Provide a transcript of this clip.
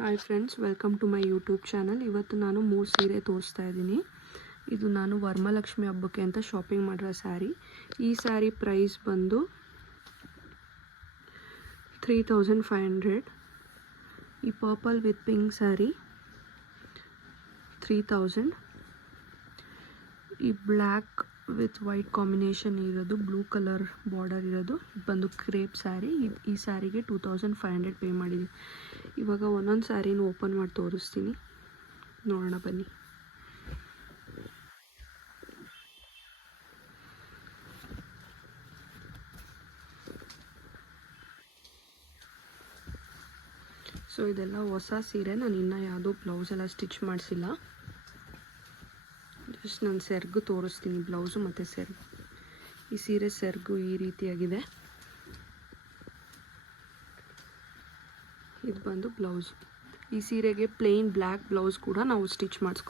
Hi friends, welcome to my YouTube channel. ಇವತ್ತು ನಾನು 3 ಸೀರೆ ತೋರಿಸ್ತಾ ಇದ್ದೀನಿ. ಇದು ನಾನು ವರಮಹಾಲಕ್ಷ್ಮಿ ಹಬ್ಬಕ್ಕೆ ಅಂತ ಶಾಪಿಂಗ್ ಮಾಡಿರೋ ಸ್ಯಾರಿ. ಈ ಸ್ಯಾರಿ ಪ್ರೈಸ್ ಬಂದು 3500. ಈ ಪರ್ಪಲ್ ವಿತ್ ಪಿಂಕ್ ಸ್ಯಾರಿ 3000. ಈ ಬ್ಲ್ಯಾಕ್ ವಿತ್ ವೈಟ್ ಕಾಂಬಿನೇಷನ್ ಇರೋದು, ಬ್ಲೂ ಕಲರ್ ಬಾರ್ಡರ್ ಇರೋದು ಬಂದು ಕ್ರೇಪ್ ಸ್ಯಾರಿ. ಈ ಸ್ಯಾರಿಗೆ 2500 ಪೇ ಮಾಡಿದ್ದೀನಿ. ಇವಾಗ ಒಂದೊಂದು ಸ್ಯಾರಿನೂ ಓಪನ್ ಮಾಡಿ ತೋರಿಸ್ತೀನಿ, ನೋಡೋಣ ಬನ್ನಿ. ಸೊ ಇದೆಲ್ಲ ಹೊಸ ಸೀರೆ, ನಾನು ಇನ್ನೂ ಯಾವುದೋ ಬ್ಲೌಸ್ ಎಲ್ಲ ಸ್ಟಿಚ್ ಮಾಡಿಸಿಲ್ಲ. ಜಸ್ಟ್ ನಾನು ಸೆರ್ಗು ತೋರಿಸ್ತೀನಿ, ಬ್ಲೌಸು ಮತ್ತು ಸೆರ್ಗು. ಈ ಸೀರೆ ಸೆರ್ಗು ಈ ರೀತಿಯಾಗಿದೆ. ಇದು ಬಂದು ಬ್ಲೌಸ್. ಈ ಸೀರೆಗೆ ಪ್ಲೇನ್ ಬ್ಲ್ಯಾಕ್ ಬ್ಲೌಸ್ ಕೂಡ ನಾವು ಸ್ಟಿಚ್ ಮಾಡಿಸ್ಕೊ.